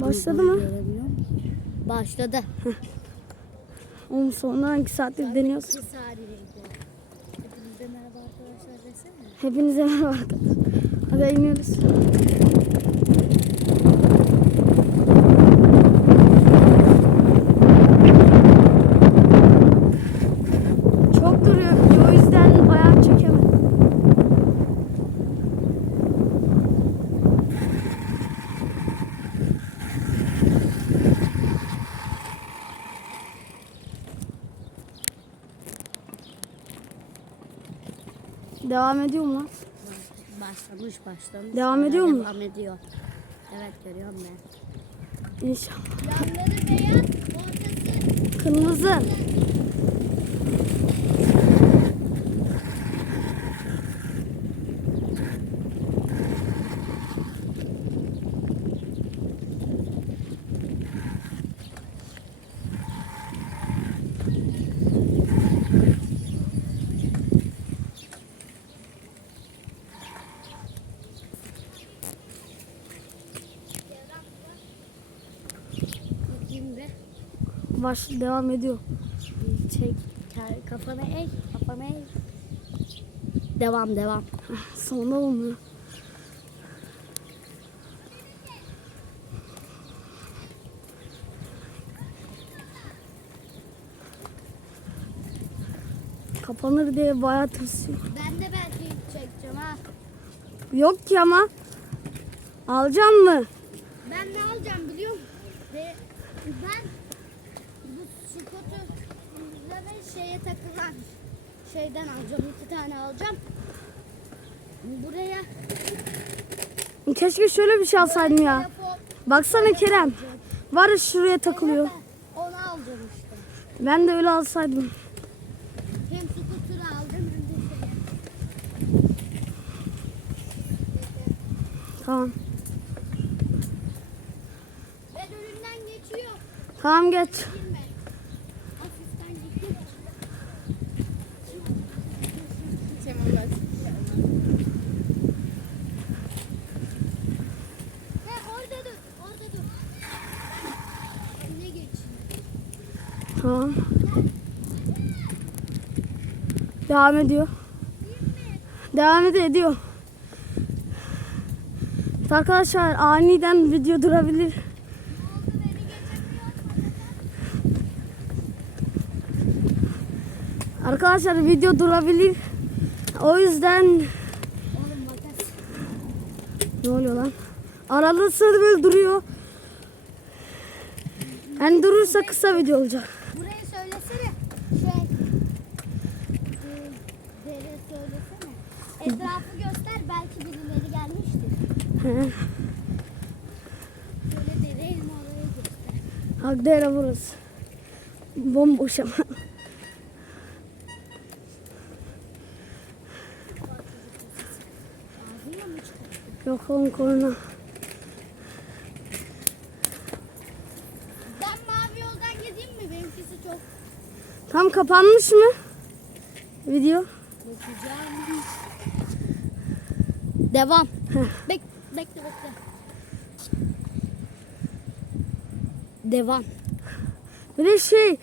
Başladı mı? Başladı. Oğlum sonra hangi saattir deniyoruz? Hepinize merhaba arkadaşlar desene. Hepinize merhaba arkadaşlar. Hadi iniyoruz. Çok duruyor. O yüzden bayağı çekemedim. Devam ediyor mu lan? Başlamış başlamış. Devam ediyor mu? Devam ediyor. Evet görüyorum ben. İnşallah. Yanları beyaz, ortası Kırmızı. Baş devam ediyor. Çek kafanı eğ, kafanı eğ. Devam devam. Sonra olmuyor. Kapanır diye bayağı tırsıyor. Ben de belki çekeceğim ha. Yok ki ama. Alacağım mı? Ben ne alacağım biliyor musun? Ve ben bu skuterlara şeye takılan şeyden alacağım. iki tane alacağım. Buraya Keşke şöyle bir şey alsaydım ya. telefon Baksana Kerem. Var ya şuraya takılıyor. ben onu alacağım işte. Ben de öyle alsaydım. Hem skuturu aldım hem de şeye. Tamam. Ben önünden geçiyor. Tamam geç. Girme. Hafiften gidiyor. He orada dur. Orada dur. Önüne geçeyim. Tamam. Devam ediyor. Devam ediyor. ediyor. Arkadaşlar aniden video durabilir. Arkadaşlar video durabilir. O yüzden ne oluyor lan? Arada sırada böyle duruyor. Yani durursa kısa video olacak. Etrafı göster belki birileri gelmiştir. Böyle dereyi mi oraya göster. Hakdere burası. Bomboş ama. Yok oğlum korona. Ben mavi yoldan gideyim mi? Benimkisi çok Tam kapanmış mı? Video. bakacağım. Devam. Bek bekle bekle. Devam. De şey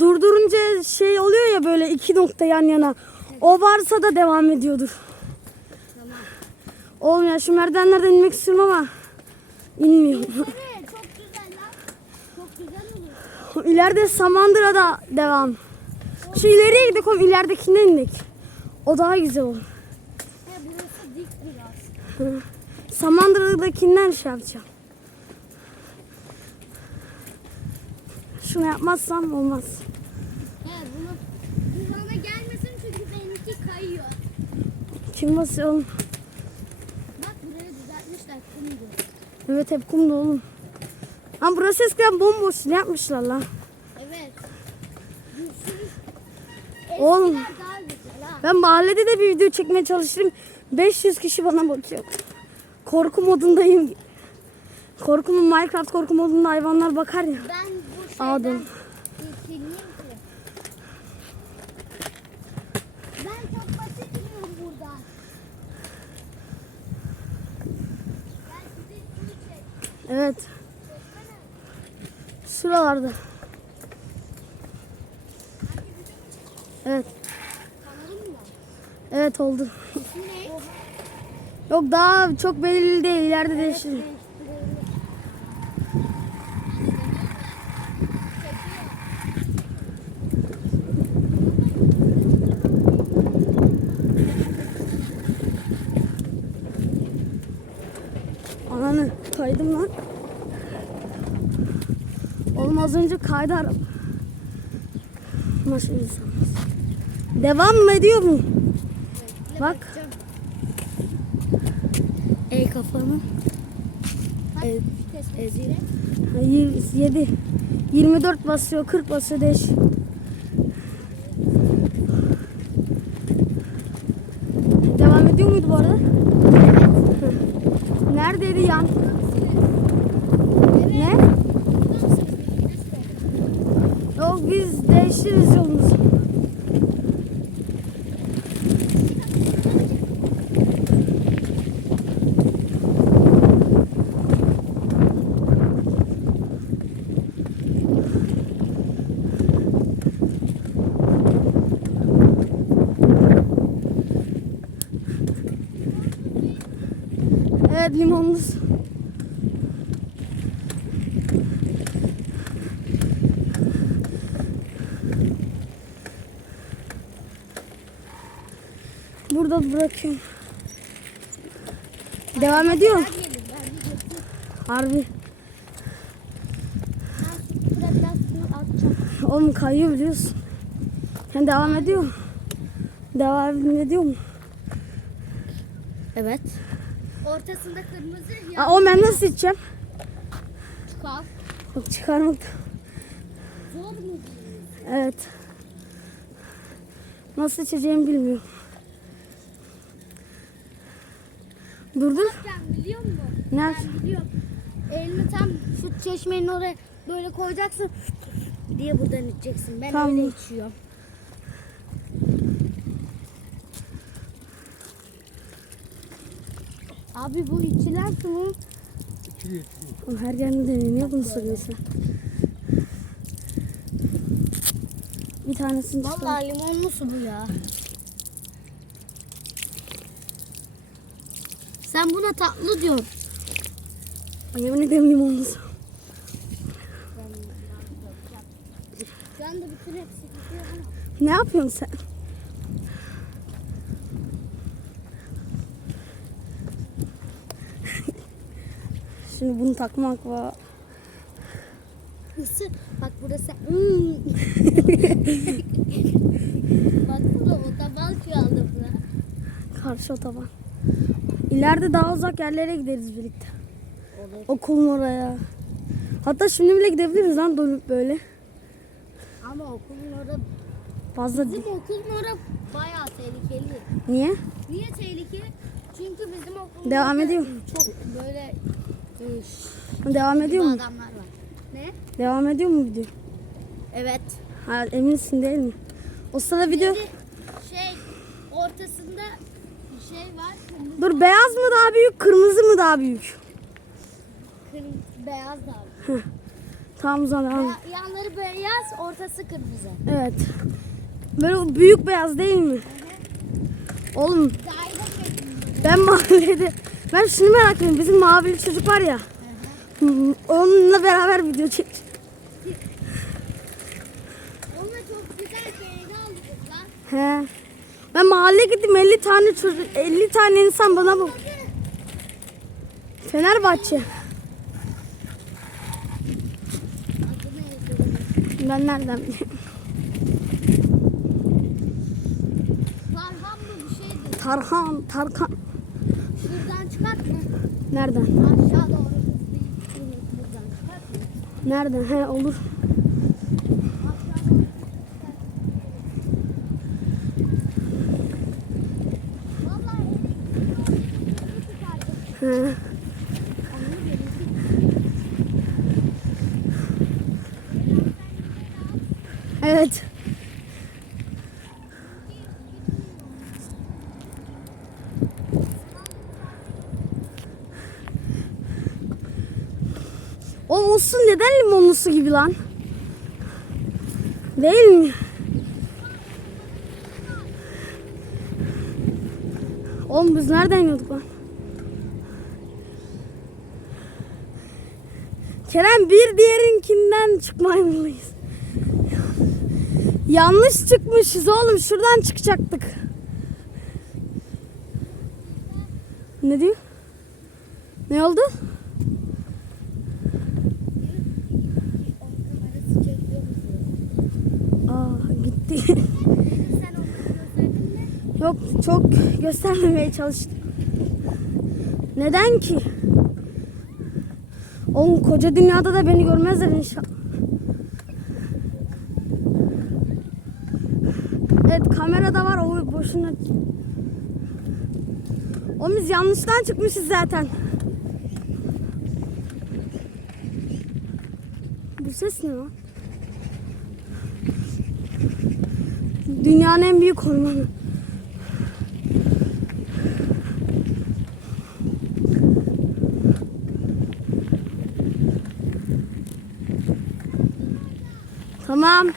durdurunca şey oluyor ya böyle iki nokta yan yana. O varsa da devam ediyordur. Tamam. Oğlum ya şu merdivenlerden inmek istiyorum ama inmiyorum. Evet çok güzel lan. Çok güzel olur. İleride Samandıra'da devam. Şu ileriye gidelim oğlum ileridekine indik. O daha güzel olur. He burası dik biraz. Samandıra'dakinden şey yapacağım. Şunu yapmazsam olmaz. He bunu bu bana gelmesin çünkü benimki kayıyor. Kim basıyor oğlum? Bak burayı düzeltmişler kumdu. Evet hep kumda oğlum. Ama burası eskiden bomboş ne yapmışlar lan? Evet. Oğlum. Ben mahallede de bir video çekmeye çalıştım. 500 kişi bana bakıyor. Korku modundayım. Korku mu Minecraft korku modunda hayvanlar bakar ya. Ben bu şeyden Aldım. çekileyim ki. Ben çok basit biliyorum burada. Ben size şunu çek. Evet. Şuralarda. Evet. Mı? Evet oldu. Yok daha çok belirli değil. İleride değişir. Ananı kaydım lan. Oğlum az önce kaydı araba. Devam mı ediyor mu? Bak. Ey kafamı. Evet. Ezire. 7 24 basıyor 40 basıyor değiş. Devam ediyor muydu bu arada? Neredeydi yan? Ne? Yok biz değiştiririz yolumuzu. Evet limonumuz. Burada bırakıyorum. Devam ediyor. bir. Harbi. Oğlum kayıyor biliyorsun. Sen devam ediyor? Devam ediyor mu? Evet. Ortasında kırmızı. Aa, o ben nasıl içeceğim? Çıkar. Yok çıkarmak. Zor mu? Evet. Nasıl içeceğimi bilmiyorum. Durdur. Ben biliyor musun? Nerede? Ben biliyorum. Elini tam şu çeşmenin oraya böyle koyacaksın diye buradan içeceksin. Ben Tamam. öyle içiyorum. Abi bu içilen su mu? Oğlum her yerinde deniyor. Niye bunu soruyorsun? Bir tanesini çıkar. Vallahi limonlu su bu ya. Sen buna tatlı diyorsun. Yemin ederim limonlu su. Şu anda bütün hepsi gidiyor ama. Ne yapıyorsun sen? Şimdi bunu takmak var. Bak burası. Hmm. Bak burada otoban şu anda bura. Karşı otoban. İleride daha uzak yerlere gideriz birlikte. Olur. Okulun oraya. Hatta şimdi bile gidebiliriz lan dönüp böyle. Ama okulun orada Fazla bizim okulun orada bayağı tehlikeli. Niye? Niye tehlikeli? Çünkü bizim okulda Devam ediyor. Çok böyle Devam ediyor mu? adamlar var. Ne? Devam ediyor mu video? Evet. Ha, eminsin değil mi? O sırada video... Şimdi şey ortasında bir şey var. Kırmızı, Dur beyaz mı daha büyük, kırmızı mı daha büyük? kırmızı beyaz da var. Tamam o zaman devam. Ya- Yanları beyaz, ortası kırmızı. Evet. Böyle büyük beyaz değil mi? Oğlum Daire şeklinde. ben mahallede... Ben şunu merak ediyorum. Bizim mavili çocuk var ya. Onunla beraber video çek. Onunla çok güzel şeyini aldık lan. He. Ben mahalle gittim 50 tane çocuk, 50 tane insan bana bak. Fenerbahçe. Ben nereden bileyim? Tarhan, Tarkan. Nereden? Aşağı doğru? Nereden? He olur. He. Evet. O su neden limonlu su gibi lan? Değil mi? Oğlum biz nereden iniyorduk lan? Kerem bir diğerinkinden çıkmamalıyız. Yanlış çıkmışız oğlum. Şuradan çıkacaktık. Ne diyor? Ne oldu? Kamerası çekiyor musun? Aa gitti. Sen onu gösterdin mi? Yok çok göstermemeye çalıştım. Neden ki? Oğlum koca dünyada da beni görmezler inşallah. Evet kamerada var o boşuna. O biz yanlıştan çıkmışız zaten. Bu ses ne lan? Dünyanın en büyük ormanı. Tamam.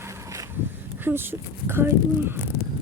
Hem şu kaydı.